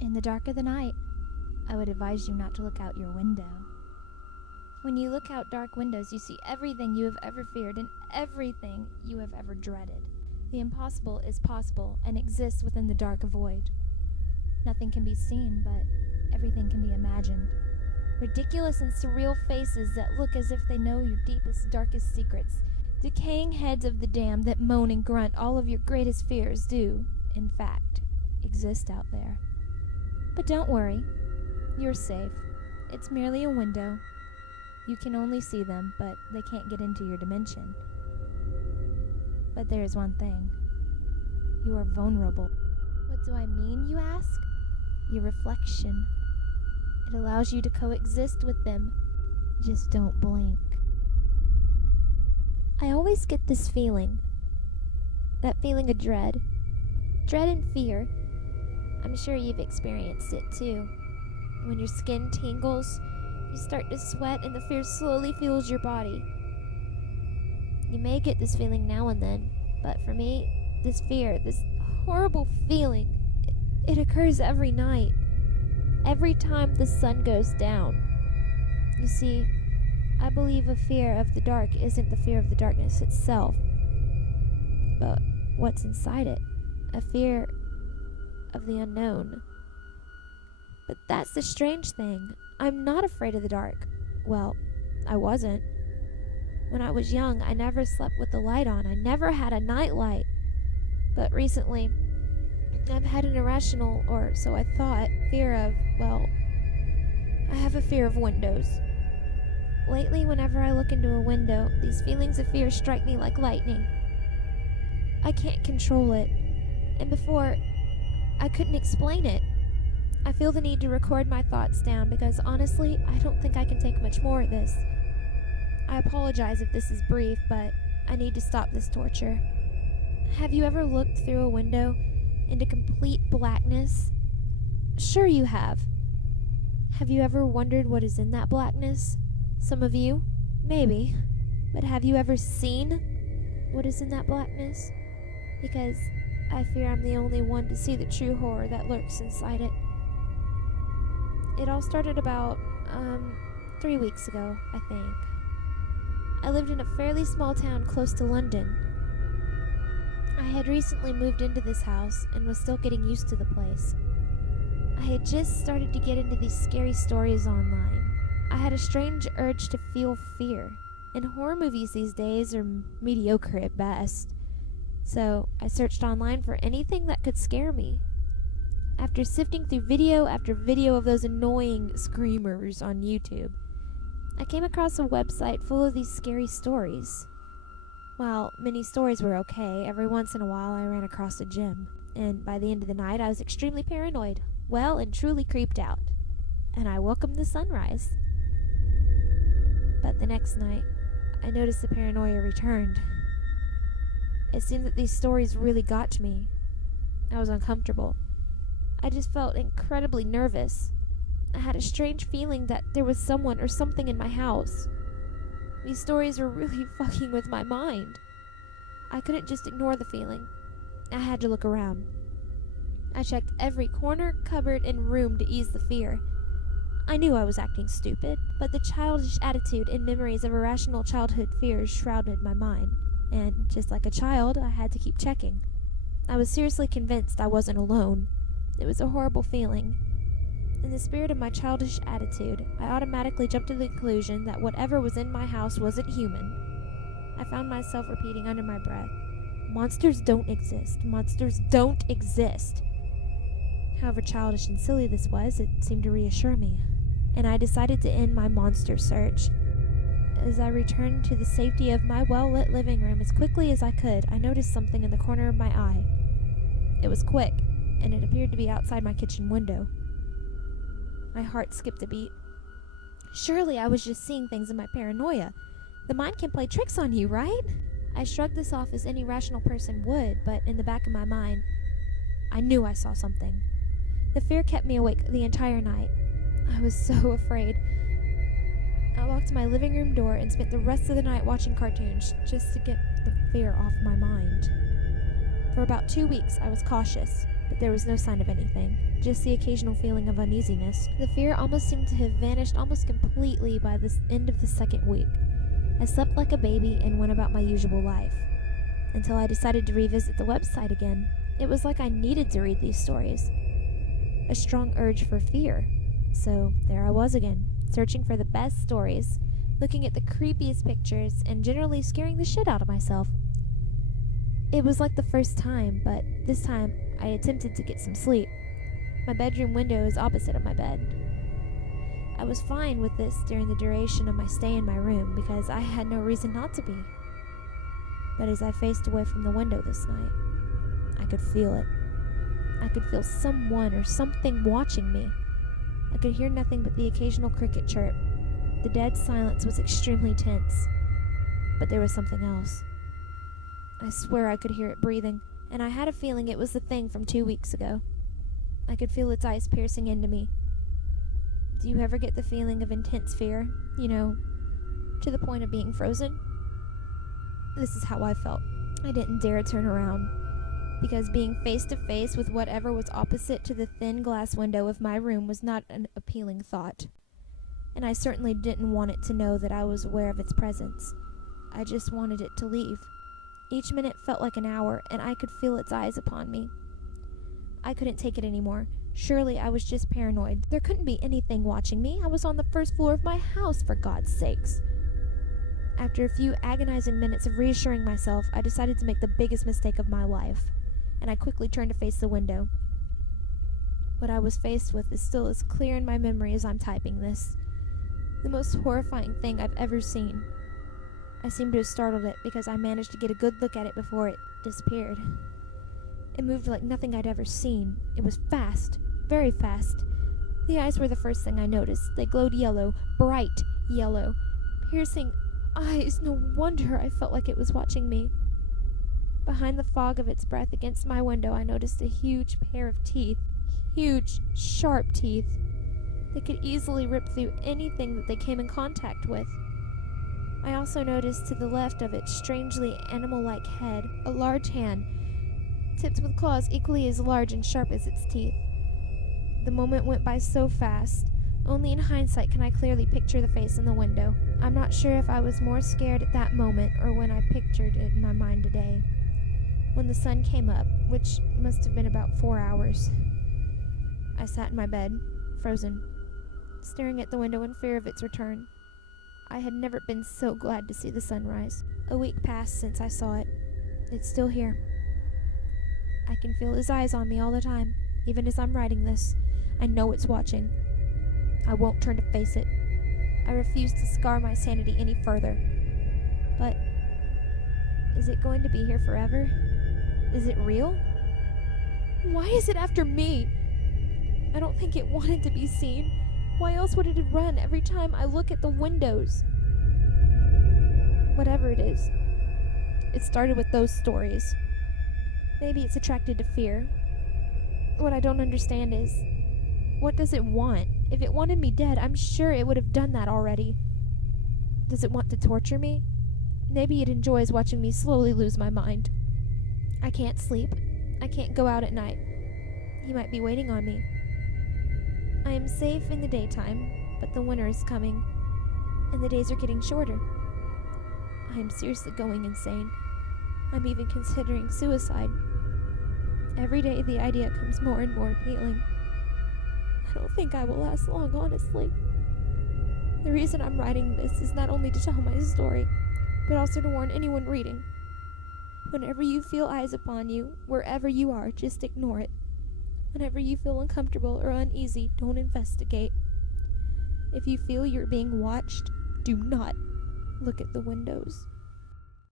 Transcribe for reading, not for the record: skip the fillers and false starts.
In the dark of the night, I would advise you not to look out your window. When you look out dark windows, you see everything you have ever feared and everything you have ever dreaded. The impossible is possible and exists within the dark void. Nothing can be seen, but everything can be imagined. Ridiculous and surreal faces that look as if they know your deepest, darkest secrets. Decaying heads of the damned that moan and grunt all of your greatest fears do, in fact, exist out there. But don't worry. You're safe. It's merely a window. You can only see them, but they can't get into your dimension. But there is one thing. You are vulnerable. What do I mean, you ask? Your reflection. It allows you to coexist with them. Just don't blink. I always get this feeling. That feeling of dread. Dread and fear. I'm sure you've experienced it too. When your skin tingles, you start to sweat and the fear slowly fuels your body. You may get this feeling now and then, but for me, this fear, this horrible feeling, it occurs every night. Every time the sun goes down. You see, I believe a fear of the dark isn't the fear of the darkness itself, but what's inside it. A fear of the unknown. But that's the strange thing. I'm not afraid of the dark. Well, I wasn't. When I was young, I never slept with the light on. I never had a nightlight. But recently, I've had an irrational, or so I thought, fear of, well, I have a fear of windows. Lately, whenever I look into a window, these feelings of fear strike me like lightning. I can't control it. And before, I couldn't explain it. I feel the need to record my thoughts down because honestly, I don't think I can take much more of this. I apologize if this is brief, but I need to stop this torture. Have you ever looked through a window into complete blackness? Sure you have. Have you ever wondered what is in that blackness? Some of you, maybe. But have you ever seen what is in that blackness? Because I fear I'm the only one to see the true horror that lurks inside it. It all started about, 3 weeks ago, I think. I lived in a fairly small town close to London. I had recently moved into this house and was still getting used to the place. I had just started to get into these scary stories online. I had a strange urge to feel fear, and horror movies these days are mediocre at best. So I searched online for anything that could scare me. After sifting through video after video of those annoying screamers on YouTube, I came across a website full of these scary stories. While many stories were okay, every once in a while I ran across a gem, and by the end of the night I was extremely paranoid, well and truly creeped out, and I welcomed the sunrise. But the next night, I noticed the paranoia returned. It seemed that these stories really got to me. I was uncomfortable. I just felt incredibly nervous. I had a strange feeling that there was someone or something in my house. These stories were really fucking with my mind. I couldn't just ignore the feeling. I had to look around. I checked every corner, cupboard, and room to ease the fear. I knew I was acting stupid, but the childish attitude and memories of irrational childhood fears shrouded my mind, and just like a child, I had to keep checking. I was seriously convinced I wasn't alone. It was a horrible feeling. In the spirit of my childish attitude, I automatically jumped to the conclusion that whatever was in my house wasn't human. I found myself repeating under my breath, "Monsters don't exist. Monsters don't exist." However childish and silly this was, it seemed to reassure me, and I decided to end my monster search. As I returned to the safety of my well-lit living room as quickly as I could, I noticed something in the corner of my eye. It was quick, and it appeared to be outside my kitchen window. My heart skipped a beat. Surely I was just seeing things in my paranoia. The mind can play tricks on you, right? I shrugged this off as any rational person would, but in the back of my mind, I knew I saw something. The fear kept me awake the entire night. I was so afraid. I locked my living room door and spent the rest of the night watching cartoons just to get the fear off my mind. For about 2 weeks, I was cautious. but there was no sign of anything, just the occasional feeling of uneasiness. The fear almost seemed to have vanished almost completely by the end of the second week. I slept like a baby and went about my usual life, until I decided to revisit the website again. It was like I needed to read these stories. A strong urge for fear. So there I was again, searching for the best stories, looking at the creepiest pictures, and generally scaring the shit out of myself. It was like the first time, but this time I attempted to get some sleep. My bedroom window is opposite of my bed. I was fine with this during the duration of my stay in my room because I had no reason not to be. But as I faced away from the window this night, I could feel it. I could feel someone or something watching me. I could hear nothing but the occasional cricket chirp. The dead silence was extremely tense, but there was something else. I swear I could hear it breathing, and I had a feeling it was the thing from 2 weeks ago. I could feel its eyes piercing into me. Do you ever get the feeling of intense fear? You know, to the point of being frozen? This is how I felt. I didn't dare turn around, because being face to face with whatever was opposite to the thin glass window of my room was not an appealing thought. And I certainly didn't want it to know that I was aware of its presence. I just wanted it to leave. Each minute felt like an hour, and I could feel its eyes upon me. I couldn't take it anymore. Surely I was just paranoid. There couldn't be anything watching me. I was on the first floor of my house, for God's sakes. After a few agonizing minutes of reassuring myself, I decided to make the biggest mistake of my life, and I quickly turned to face the window. What I was faced with is still as clear in my memory as I'm typing this. The most horrifying thing I've ever seen. I seemed to have startled it because I managed to get a good look at it before it disappeared. It moved like nothing I'd ever seen. It was fast, very fast. The eyes were the first thing I noticed. They glowed yellow, bright yellow. Piercing eyes, no wonder I felt like it was watching me. Behind the fog of its breath against my window, I noticed a huge pair of teeth. Huge, sharp teeth. They could easily rip through anything that they came in contact with. I also noticed to the left of its strangely animal-like head, a large hand, tipped with claws equally as large and sharp as its teeth. The moment went by so fast. Only in hindsight can I clearly picture the face in the window. I'm not sure if I was more scared at that moment or when I pictured it in my mind today. When the sun came up, which must have been about 4 hours, I sat in my bed, frozen, staring at the window in fear of its return. I had never been so glad to see the sunrise. A week passed since I saw it. It's still here. I can feel his eyes on me all the time, even as I'm writing this. I know it's watching. I won't turn to face it. I refuse to scar my sanity any further. But is it going to be here forever? Is it real? Why is it after me? I don't think it wanted to be seen. Why else would it have run every time I look at the windows? Whatever it is, it started with those stories. Maybe it's attracted to fear. What I don't understand is, what does it want? If it wanted me dead, I'm sure it would have done that already. Does it want to torture me? Maybe it enjoys watching me slowly lose my mind. I can't sleep. I can't go out at night. He might be waiting on me. I am safe in the daytime, but the winter is coming, and the days are getting shorter. I am seriously going insane. I'm even considering suicide. Every day the idea comes more and more appealing. I don't think I will last long, honestly. The reason I'm writing this is not only to tell my story, but also to warn anyone reading. Whenever you feel eyes upon you, wherever you are, just ignore it. Whenever you feel uncomfortable or uneasy, don't investigate. If you feel you're being watched, do not look at the windows.